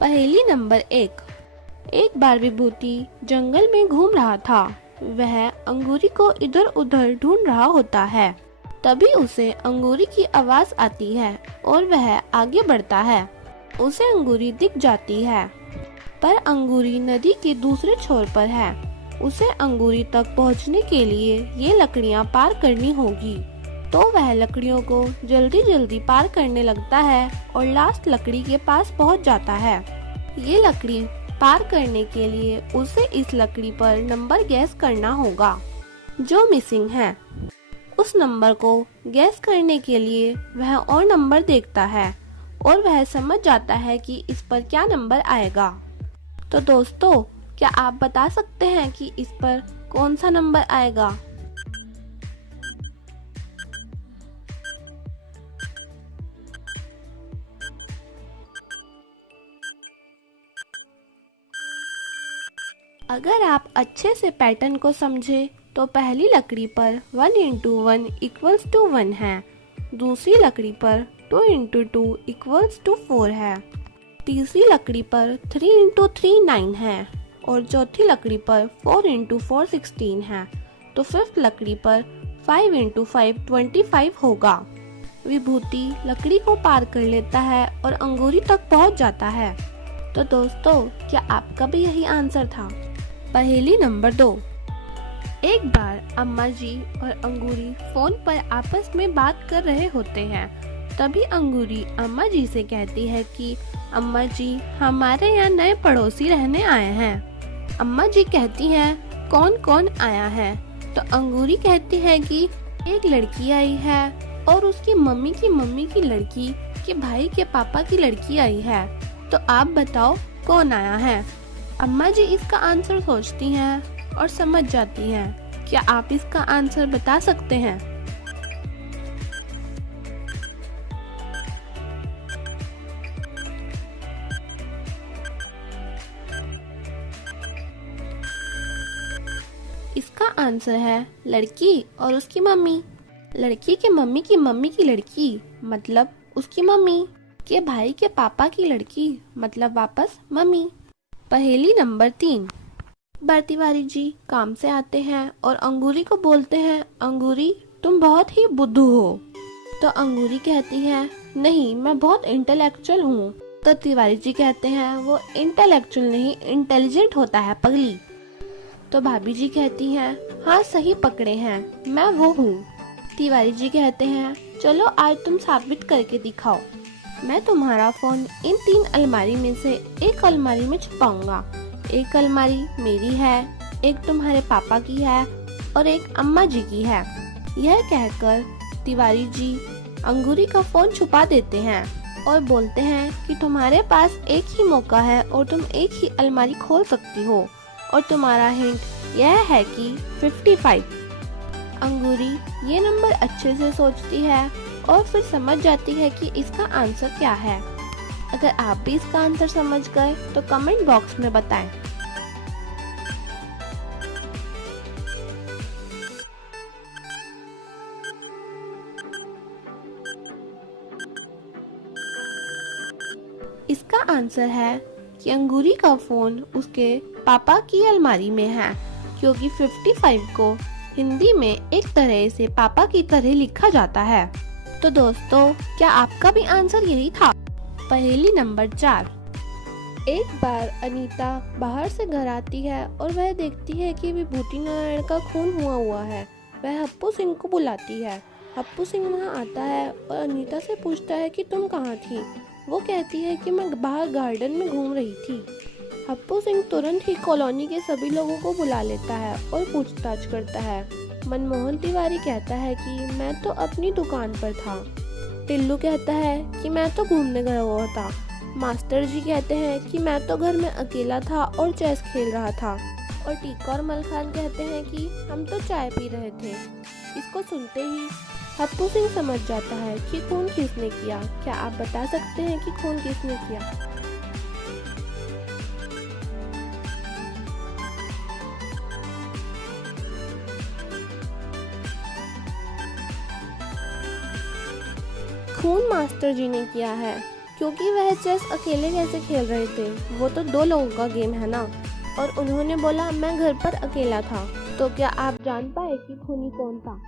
पहेली नंबर 1। एक बार विभूति जंगल में घूम रहा था। वह अंगूरी को इधर उधर ढूंढ रहा होता है। तभी उसे अंगूरी की आवाज आती है और वह आगे बढ़ता है। उसे अंगूरी दिख जाती है, पर अंगूरी नदी के दूसरे छोर पर है। उसे अंगूरी तक पहुंचने के लिए ये लकड़ियां पार करनी होगी। तो वह लकड़ियों को जल्दी जल्दी पार करने लगता है और लास्ट लकड़ी के पास पहुंच जाता है। ये लकड़ी पार करने के लिए उसे इस लकड़ी पर नंबर गैस करना होगा जो मिसिंग है। उस नंबर को गैस करने के लिए वह और नंबर देखता है और वह समझ जाता है कि इस पर क्या नंबर आएगा। तो दोस्तों, क्या आप बता सकते हैं कि इस पर कौन सा नंबर आएगा? अगर आप अच्छे से पैटर्न को समझे तो पहली लकड़ी पर 1 इंटू 1 इक्वल्स टू 1 है। दूसरी लकड़ी पर 2 इंटू 2 इक्वल्स टू 4 है। तीसरी लकड़ी पर 3 इंटू 3 9 है और चौथी लकड़ी पर 4 इंटू 4 16 है। तो फिफ्थ लकड़ी पर 5 इंटू 5 25 होगा। विभूति लकड़ी को पार कर लेता है और अंगूरी तक पहुंच जाता है। तो दोस्तों, क्या आपका भी यही आंसर था? पहेली नंबर 2। एक बार अम्मा जी और अंगूरी फोन पर आपस में बात कर रहे होते हैं। तभी अंगूरी अम्मा जी से कहती है कि अम्मा जी, हमारे यहाँ नए पड़ोसी रहने आए हैं। अम्मा जी कहती हैं, कौन कौन आया है? तो अंगूरी कहती है कि एक लड़की आई है और उसकी मम्मी की लड़की के भाई के पापा की लड़की आई है। तो आप बताओ कौन आया है? अम्मा जी इसका आंसर सोचती हैं और समझ जाती हैं। क्या आप इसका आंसर बता सकते हैं? इसका आंसर है लड़की और उसकी मम्मी। लड़की के मम्मी की लड़की मतलब उसकी मम्मी के भाई के पापा की लड़की मतलब वापस मम्मी। पहेली नंबर 3। तिवारी जी काम से आते हैं और अंगूरी को बोलते हैं, अंगूरी तुम बहुत ही बुद्धू हो। तो अंगूरी कहती है, नहीं, मैं बहुत इंटेलेक्चुअल हूँ। तो तिवारी जी कहते हैं, वो इंटेलेक्चुअल नहीं इंटेलिजेंट होता है पगली। तो भाभी जी कहती हैं, हाँ सही पकड़े हैं, मैं वो हूँ। तिवारी जी कहते हैं, चलो आज तुम साबित करके दिखाओ। मैं तुम्हारा फोन इन 3 अलमारी में से एक अलमारी में छुपाऊंगा। एक अलमारी मेरी है, एक तुम्हारे पापा की है और एक अम्मा जी की है। यह कहकर तिवारी जी अंगूरी का फोन छुपा देते हैं और बोलते हैं कि तुम्हारे पास एक ही मौका है और तुम एक ही अलमारी खोल सकती हो और तुम्हारा हिंट यह है कि 55। अंगूरी ये नंबर अच्छे से सोचती है और फिर समझ जाती है कि इसका आंसर क्या है। अगर आप भी इसका आंसर समझ गए तो कमेंट बॉक्स में बताएं। इसका आंसर है कि अंगूरी का फोन उसके पापा की अलमारी में है, क्योंकि 55 को हिंदी में एक तरह से पापा की तरह लिखा जाता है। तो दोस्तों, क्या आपका भी आंसर यही था? पहेली नंबर 4। एक बार अनीता बाहर से घर आती है और वह देखती है कि विभूति नारायण का खून हुआ है। वह हप्पू सिंह को बुलाती है। हप्पू सिंह वहाँ आता है और अनीता से पूछता है कि तुम कहाँ थी? वो कहती है कि मैं बाहर गार्डन में घूम रही थी। हप्पू सिंह तुरंत ही कॉलोनी के सभी लोगों को बुला लेता है और पूछताछ करता है। मनमोहन तिवारी कहता है कि मैं तो अपनी दुकान पर था। टिल्लू कहता है कि मैं तो घूमने गया हुआ था। मास्टर जी कहते हैं कि मैं तो घर में अकेला था और चेस खेल रहा था। और टीका और मलखान कहते हैं कि हम तो चाय पी रहे थे। इसको सुनते ही हप्पू सिंह समझ जाता है कि खून किसने किया। क्या आप बता सकते हैं कि खून किसने किया? खून मास्टर जी ने किया है, क्योंकि वह चेस अकेले कैसे खेल रहे थे, वो तो 2 लोगों का गेम है ना। और उन्होंने बोला मैं घर पर अकेला था। तो क्या आप जान पाए कि खूनी कौन था?